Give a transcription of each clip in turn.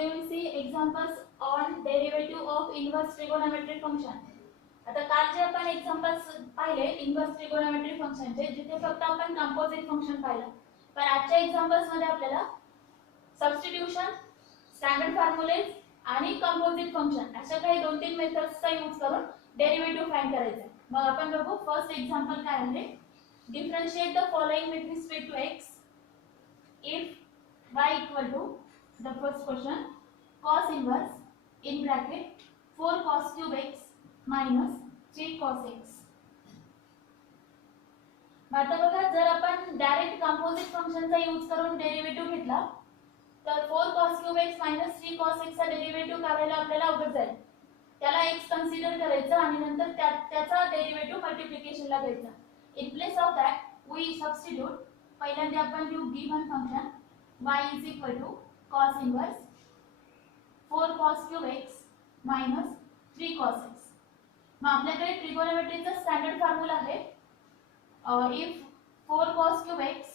Today we see examples on derivative of inverse trigonometric function. आता काल जे आपण एक्झाम्पल्स पाहिले इनव्हर्स ट्रिगोनोमेट्रिक फंक्शनचे जिथे फक्त आपण कंपोजिट फंक्शन पाहिलं, पण आजच्या एक्झाम्पल्स मध्ये आपल्याला सबस्टिट्यूशन, स्टँडर्ड फॉर्म्युलेज आणि कंपोजिट फंक्शन अशा काही दोन तीन मेथड्सचा यूज करून डेरिव्हेटिव्ह फाइंड करायचा आहे. मग आपण बघू फर्स्ट एक्झाम्पल काय आहे. Differentiate the following with respect to x if y equal to the first question cos inverse in bracket 4 cos cube x minus 3 cos x. आता बघा जर आपण डायरेक्ट कंपोजिट फंक्शनचा यूज करून डेरिव्हेटिव्ह घेतला तर 4 cos cube x minus 3 cos x चा derivative काढायला आपल्याला अवघड जाईल. त्याला x कन्सिडर करायचं आणि नंतर त्याचा डेरिव्हेटिव्ह मल्टिप्लिकेशनला घ्यायचा. In place of that we substitute. पहिल्यांदा आपण घेऊ given function y is equal to cos inverse 4 cos cube x minus 3 cos x. मग आपल्याकडे ट्रिगोनोमेट्रीचा स्टँडर्ड फॉर्म्युला आहे. if 4 cos cube x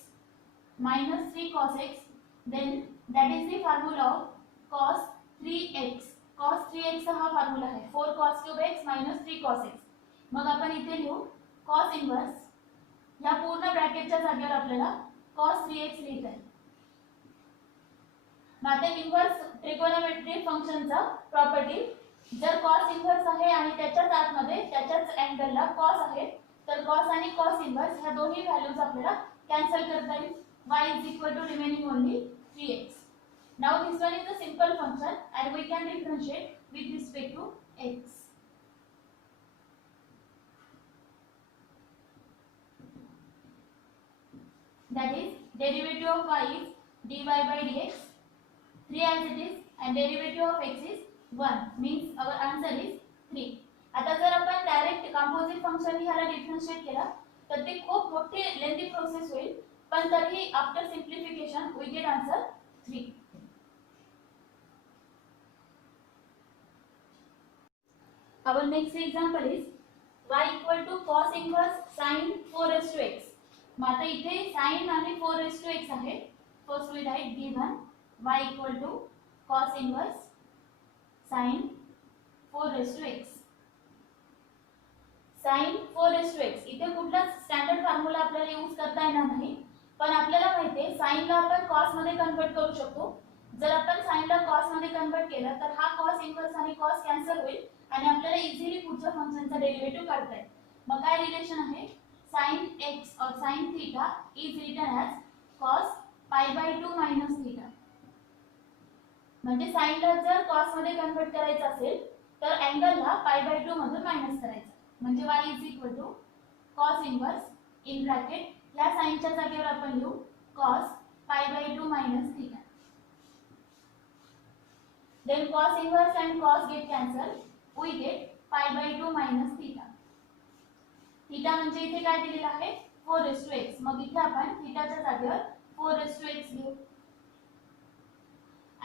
minus 3 cos x then that is the formula of cos 3x. cos 3x हा formula आहे. 4 cos cube x minus 3 cos x. मग आपण इथे लिहू cos inverse या पूर्ण ब्रॅकेटच्या जागेवर आपल्याला cos 3x लिहिता येईल. आता इनव्हर्स ट्रिगोनोमेट्रिक फंक्शनचा प्रॉपर्टी जर cos इनव्हर्स आहे आणि त्याच्याच आतमध्ये त्याच्याच अँगलला cos आहे तर cos आणि cos इनव्हर्स ह्या दोन्ही व्हॅल्यूज आपल्याला कॅन्सल करता येईल. y is equal to remaining only 3x. Now this one is a simple function and we can differentiate with respect to x. That is derivative of y is dy by dx 3 as it is and derivative of x is 1 means our answer is 3. आता जर आपण direct composite function ह्याला differentiate केला तर ते खूप मोठी lengthy process होईल, पण तरीही after simplification we get answer 3. Our next example is y equal to cos inverse sin 4 raised to x. मग आता इथे sin आणि 4 raised to x आहे. First we write given y equal to cos inverse sin 4 raised to x. sin 4 raised to x इथे कुठलाच standard formula आपल्याला use करता येणार नाही, पण आपल्याला माहिती आहे sin ला आपण cos मध्ये कन्वर्ट करू शकतो. जर आपण sin ला cos मध्ये कन्वर्ट केलं तर हा cos इनव्हर्स आणि cos कॅन्सल होईल आणि आपल्याला इझिली पुढच्या फंक्शनचा डेरिव्हेटिव्ह काढता येईल. मग काय रिलेशन आहे. sin x or sin theta is written as cos pi by 2 minus theta. म्हणजे sin ला जर cos मध्ये कन्वर्ट करायचं असेल तर अँगलला pi by 2 मधून मायनस करायचं. म्हणजे y is equal to cos inverse in bracket या sin च्या जागेवर आपण लिहू cos pi by 2 minus theta. Then cos inverse and cos get cancelled. We get pi by 2 minus theta. Theta म्हणजे इथे काय दिलेला आहे 4 raised to x. मग इथे आपण थीटाच्या जागेवर 4 raised to x घेऊ.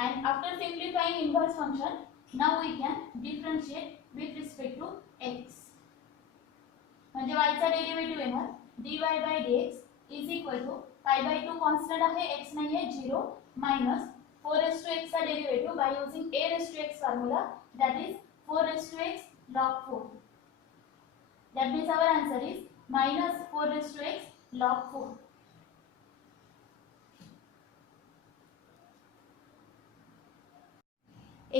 And after simplifying inverse function, now we can differentiate with respect to x. म्हणजे y चा डेरिव्हेटिव्ह येणार dy by dx is equal to pi by 2 constant आहे, x नाही आहे 0 minus 4 raised to x चा derivative by using a raised to x formula, that is 4 raised to x log 4. That means our answer is minus 4 raised to x log 4.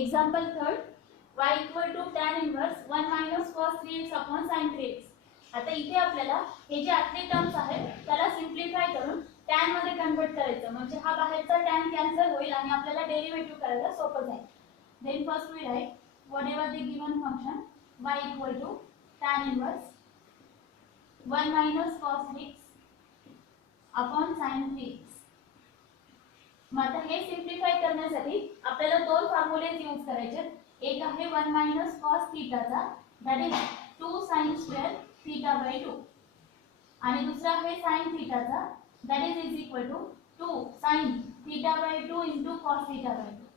Example third, y equal to tan inverse 1 minus cos 3x upon sin 3x. आता इथे आपल्याला हे जे आतले terms आहेत त्याला simplify करून tan मध्ये कन्वर्ट करायचं, म्हणजे हा बाहेरचा tan कॅन्सल होईल आणि आपल्याला डेरिव्हेटिव्ह करायला सोपं जाईल. Then first we write whatever the given function y equal to tan inverse 1 minus cos 3x upon sin 3x. मग आता हे सिम्प्लिफाय करण्यासाठी आपल्याला दोन फॉर्म्युलेज यूज करायचे. एक आहे 1 minus cos थीटाचा, that is 2 sin square theta by 2, आणि दुसरा आहे sin थीटाचा, that is equal to 2 sin theta by 2 into cos theta by 2.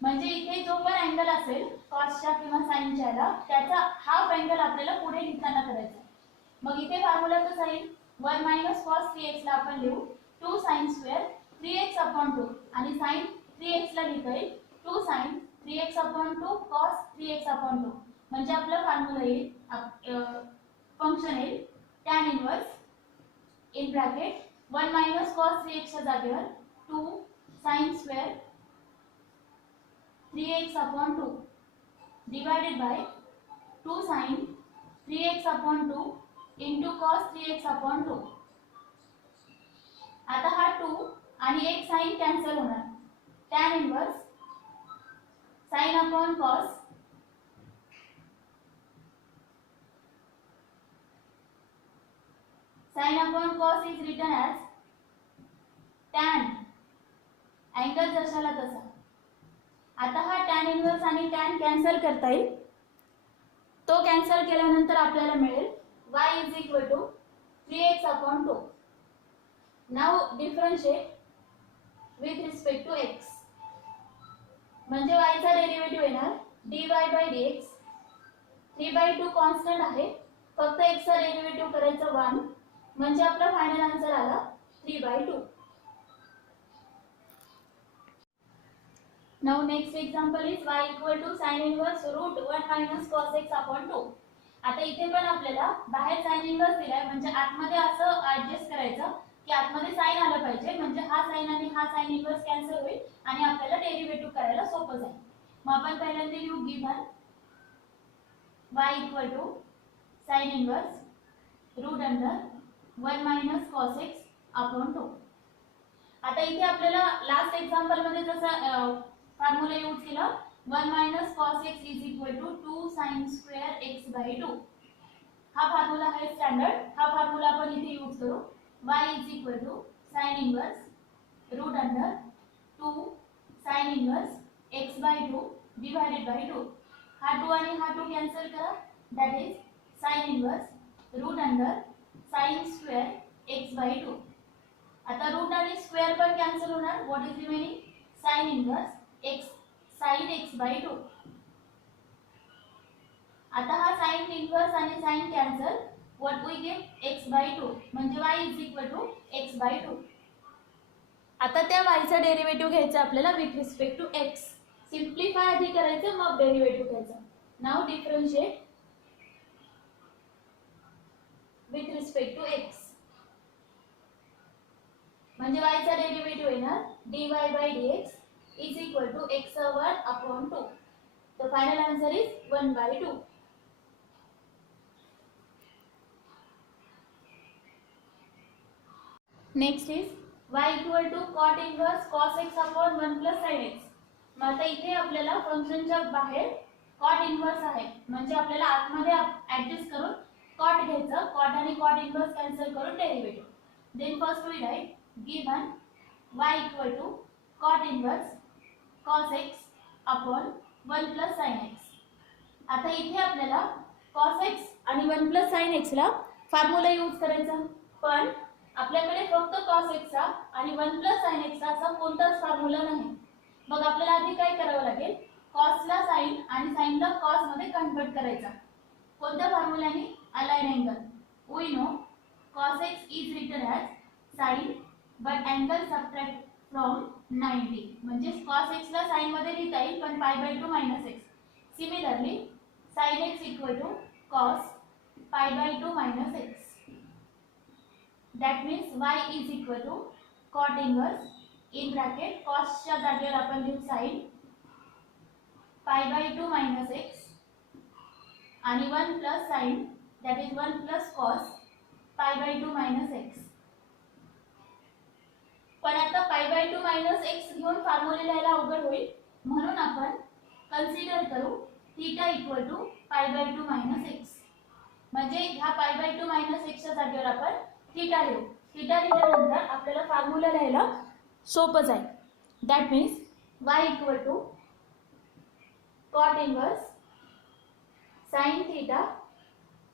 म्हणजे इथे जो पण अँगल असेल कॉसच्या किंवा साइनच्या याला त्याचा हाफ अँगल आपल्याला पुढे लिहिताना करायचा. मग इथे फॉर्म्युला कसा येईल 1 minus cos 3x ला आपण लिहू 2 sin square 3x upon 2 आणि sin 3x ला लिहिता येईल 2 sin 3x/2 cos 3x/2 म्हणजे आपला फॉर्म्युला येईल फंक्शन येईल tan inverse in bracket 1 minus cos 3x च्या जागेवर 2 sin square 3x/2 divided by 2 sin 3x/2 into cos 3x/2. आता हा 2 आणि एक sin कॅन्सल होणार tan inverse sin upon cos sin upon cos is written as tan angle जशाला तसा. आता हा tan इनवर्स आणि tan कॅन्सल करता येईल तो कॅन्सल केल्यानंतर आपल्याला मिळेल y is equal to 3x/2. Now differentiate with respect to x म्हणजे y चा डेरिव्हेटिव्ह येणार dy by dx 3/2 कॉन्स्टंट आहे फक्त x चा डेरिव्हेटिव्ह करायचा 1 म्हणजे आपला फायनल आन्सर आला 3/2. Now next example is y equal to sin inverse root 1 minus cos x/2. आता इथे पण आपल्याला बाहेर sin inverse दिलाय म्हणजे आतमध्ये असं ऍडजस्ट करायचं की आतमध्ये sin आलं पाहिजे म्हणजे हा sin आणि हा sin inverse कॅन्सल होईल आणि आपल्याला डेरिव्हेटिव्ह करायला सोपं जाईल. मग आपण पहिल्यांदा लिहू given y equal to sin inverse root under 1 minus cos x/2. आता इथे आपल्याला लास्ट एक्झाम्पल मध्ये जसं फॉर्म्युला यूज केला 1 minus cos x is equal to 2 sin square x/2. हा फॉर्म्युला आहे स्टँडर्ड हा फॉर्म्युला आपण इथे यूज करू y is equal to sin inverse root under 2 sin inverse x/2 divided by 2. हा 2 आणि हा 2 कॅन्सल करा that is sin inverse root under sin square x/2. आता रूट आणि स्क्वेअर पण कॅन्सल होणार what is remaining sin inverse x sin x/2. आता हा sin इनवर्स आणि sin cancel what we give x/2 म्हणजे y is equal to x/2. आता त्या y चा डेरिव्हेटिव्ह घ्यायचा आपल्याला with respect to x simplify आधी करायचं मग डेरिव्हेटिव्ह घ्यायचा. Now differentiate with respect to x म्हणजे y चा डेरिव्हेटिव्ह येणार dy by dx is equal to x/2. The final answer is 1/2. Next is y equal to cot inverse cos x/1 plus sin x. मग आता इथे आपल्याला फंक्शनच्या बाहेर cot inverse आहे म्हणजे आपल्याला आतमध्ये ऍडजस्ट करून cot घ्यायचं cot आणि cot इनवर्स कॅन्सल करून derivative. Then first we write given y equal to cot inverse cos x upon 1 plus sin x. आता इथे आपल्याला cos x आणि 1 plus sin x ला फॉर्म्युला यूज करायचा पण आपल्याकडे फक्त cos x चा आणि 1 plus sin x चा असा कोणताच फॉर्म्युला नाही. मग आपल्याला आधी काय करावं लागेल cos ला sin आणि sin ला cos मध्ये कन्वर्ट करायचा. कोणत्या फॉर्म्युलाने align angle. We know cos x is written as sin but angle subtract from 90 म्हणजे cos x ला sin मध्ये लिहिता येईल पण pi/2 minus x. Similarly sin x equal to cos pi/2 minus x. That means y is equal to cot inverse in bracket cos च्या जागेवर आपण लिहू sin pi/2 minus x आणि 1 plus sin that is 1 plus cos pi/2 minus x. पण आता pi/2 minus x घेऊन formula लिहायला अवघड होईल म्हणून आपण कन्सिडर करू theta equal to pi/2 minus x. म्हणजे ह्या pi/2 minus x च्या जागेवर आपण थीटा लिहू. थीटा लिहिल्यानंतर आपल्याला फॉर्म्युला लिहायला सोपं जाईल. That means y equal to cot inverse sin theta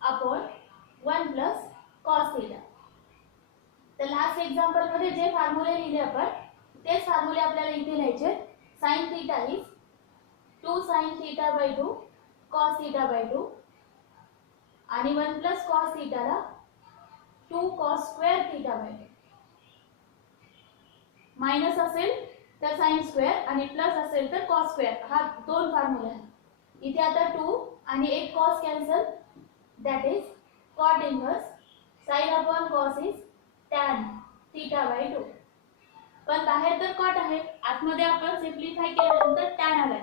upon 1 plus cos theta. तर लास्ट एक्झाम्पल मध्ये जे फॉर्म्युले लिहिले आपण तेच फॉर्म्युले आपल्याला इथे लिहायचे. sin theta is 2 sin θ/2 cos θ/2 आणि 1 plus cos थीटा ला 2 cos square θ/2 मायनस असेल तर साइन स्क्वेअर आणि प्लस असेल तर कॉस स्क्वेअर, हा दोन फॉर्म्युला आहे. इथे आता 2 आणि एक cos cancel, that is cot inverse sine upon cos is tan theta by 2. पण बाहेर तर कॉट आहे, आतमध्ये आपण सिम्प्लिफाय केल्यानंतर टॅन आलाय.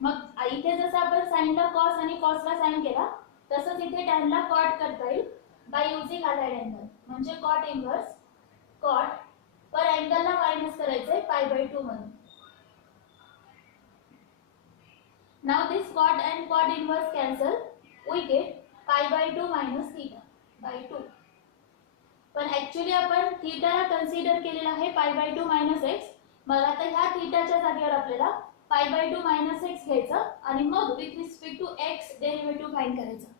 मग इथे जसं आपण साइनला कॉस आणि कॉसला साइन केला, तसंच इथे टॅनला कॉट करता येईल बाय युजिंग अलाइड अँगल. म्हणजे कॉट इनवर्स कॉट पर अँगलला मायनस करायचंय पाय बाय 2 म्हणून. Now this cot and cot inverse cancel, we get pi by 2 minus theta by 2. पण ऍक्च्युली आपण थीटाला कन्सिडर केलेला आहे पाय बाय 2 मायनस एक्स. मग आता ह्या थीटाच्या जागेवर आपल्याला पाय बाय 2 मायनस एक्स घ्यायचं आणि मग with respect to x derivative find करायचं.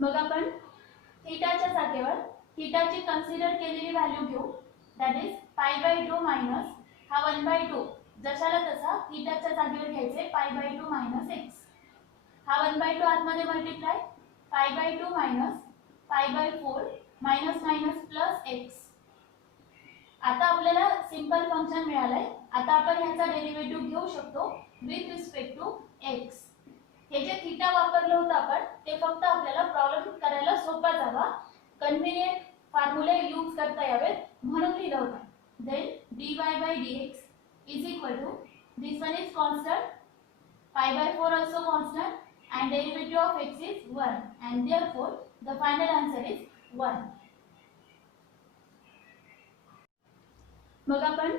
मग आपण थीटाच्या जागेवर थीटाची कन्सिडर केलेली व्हॅल्यू घेऊ, that is pi by 2 minus हा 1 बाय 2, जशाला तसा थीटाच्या जागेवर घ्यायचे पाय बाय 2 मायनस एक्स. हा 1 बाय 2 आतमध्ये मल्टिप्लाय पाय by 2 minus pi by 4 minus minus plus x. आता आपल्याला सिंपल फंक्शन मिळालंय. आता आपण ह्याचा डेरिव्हेटिव्ह घेऊ शकतो विथ रिस्पेक्ट टू एक्स. हे जे थीटा वापरलं होतं आपण, ते फक्त आपल्याला प्रॉब्लेम करायला सोपा जावा, कन्व्हिनियंट फॉर्म्युले यूज करता यावेत म्हणून लिहिलं होतं. Then dy by dx is equal to, this one is constant, pi by 4 also constant, and derivative of x is 1, and therefore the final answer is 1. मग आपण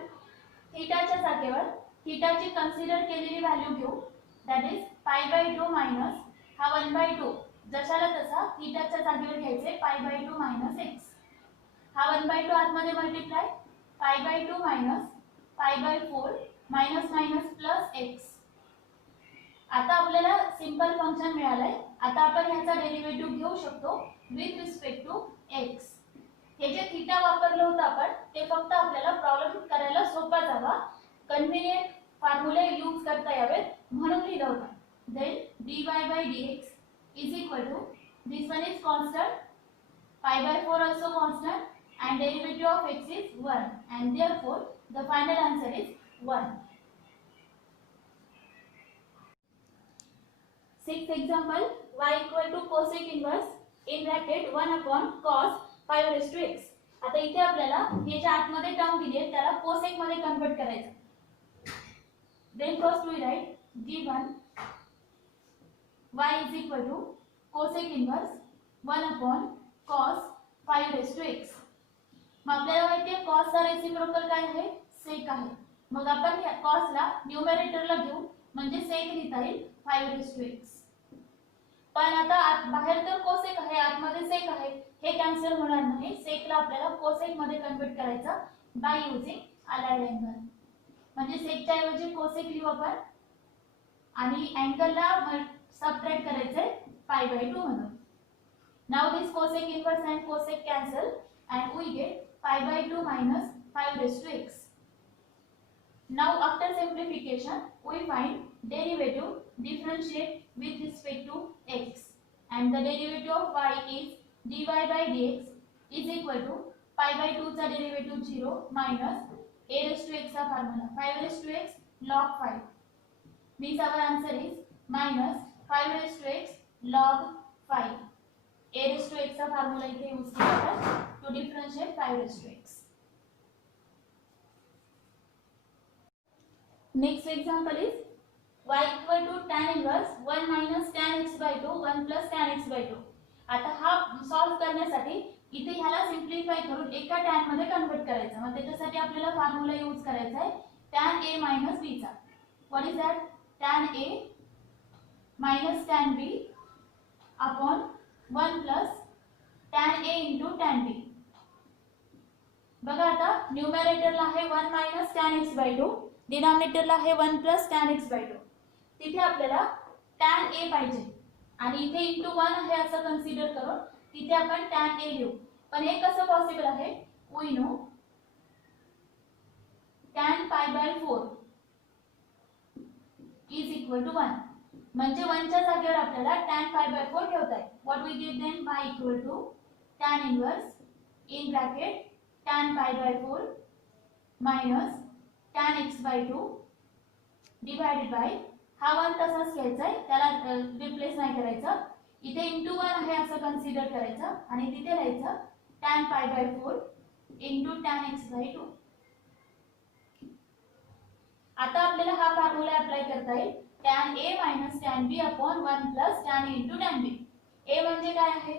थीटाच्या जागेवर थीटाची कन्सिडर केलेली व्हॅल्यू घेऊ, that is pi by 2 minus हा 1 bye 2, जशाला तसा थीटाच्या जागेवर घ्यायचे पाय बाय 2 मायनस एक्स. हा 1 बाय 2 आतमध्ये मल्टिप्लाय पाय by 2 minus pi by 4 minus minus plus x. आता आपल्याला सिंपल फंक्शन मिळालंय. आता आपण ह्याचा डेरिव्हेटिव्ह घेऊ शकतो विथ रिस्पेक्ट टू एक्स. हे जे थीटा वापरलं होतं आपण, ते फक्त आपल्याला प्रॉब्लेम करायला सोपा जावा, कन्व्हिनियंट फॉर्म्युले यूज करता यावेत म्हणून लिहिलं होतं. Then dy by dx is equal to, this one is constant, pi by 4 also constant, and derivative of x is 1, and therefore the final answer is 1. Sixth example, y equal to cosec inverse in bracket 1 upon cos 5 raised to x. आता इथे आपल्याला हे जे आतमध्ये term दिली आहे त्याला cosec मध्ये कन्वर्ट करायचं. Then first we write given y is equal to cosec inverse 1 upon cos 5 raised to x. मग आपल्याला माहिती आहे cos चा रेसिप्रोकल काय आहे, sec आहे. मग आपण या cos ला न्यूमरेटरला घेऊ, म्हणजे sec लिहिता येईल 5 raised to x. पण आता बाहेर तर cosec आहे, आतमध्ये sec आहे, हे कॅन्सल होणार नाही. sec ला आपल्याला cosec मध्ये कन्वर्ट करायचं बाय युजिंग अलाइड अँगल. म्हणजे sec च्या ऐवजी cosec लिहू आपण आणि अँगलला सबट्रॅक्ट करायचे पाय बाय 2 म्हणून. Now this cosec inverse and cosec cancel and we get pi by 2 minus 5 raised to x. Now after simplification we find derivative differentiate with respect to x, and the derivative of y is dy by dx is equal to pi by 2 चा derivative 0 minus a raised to x चा formula 5 raised to x log 5. Means our answer is minus 5 raised to x log 5. a raised to x चा formula इथे use केला आहे to differentiate 5 raised to x. Next example is y equal to tan inverse 1 minus tan x by 2 1 plus tan x by 2. आता हा solve करण्यासाठी इथे ह्याला simplify करून एका tan मध्ये कन्वर्ट करायचं. मग त्याच्यासाठी आपल्याला फॉर्म्युला यूज करायचा आहे tan a minus b चा. What is that? tan a minus tan b upon 1 plus tan a into tan b. बघा आता न्यूमरेटरला आहे 1 minus tan x by 2, डिनॉमिनेटरला आहे 1 plus tan x by 2. तिथे आपल्याला tan a पाहिजे आणि इथे into 1 आहे असं कन्सिडर करून तिथे आपण tan a लिहू. पण हे कसं पॉसिबल आहे? we know tan pi by 4 is equal to 1. म्हणजे 1 च्या जागेवर आपल्याला tan pi by 4 ठेवता आहे. What we get then pi equal to tan inverse in bracket tan pi by 4 minus tan x by 2 divided by हा 1 तसाच घ्यायचा आहे, त्याला रिप्लेस नाही करायचं. इथे इंटू 1 आहे असं कन्सिडर करायचं आणि तिथे लिहायचं tan pi by 4 into tan x by 2. आता आपल्याला हा फॉर्म्युला अप्लाय करता येईल. tan a minus tan b upon 1 plus tan a into tan b. a म्हणजे काय आहे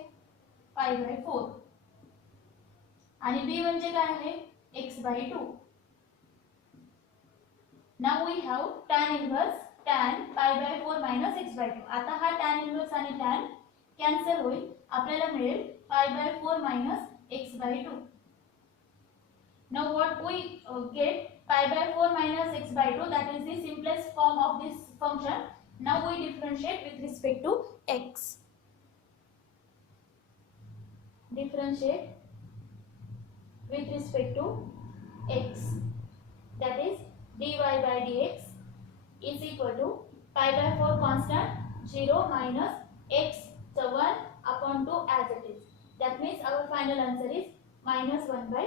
pi by 4 आणि b म्हणजे काय आहे x by 2. Now we have tan inverse tan pi by 4 minus x by 2. आता हा tan inverse आणि tan कॅन्सल होईल, आपल्याला मिळेल pi by 4 minus x by 2. Now what we get pi by 4 minus x by 2, that is the simplest form of this function. Now we differentiate with respect to x. Differentiate with respect to x, that is dy by dx is equal to pi by 4 constant 0 minus x so 1 upon 2 as it is. That means our final answer is minus 1 by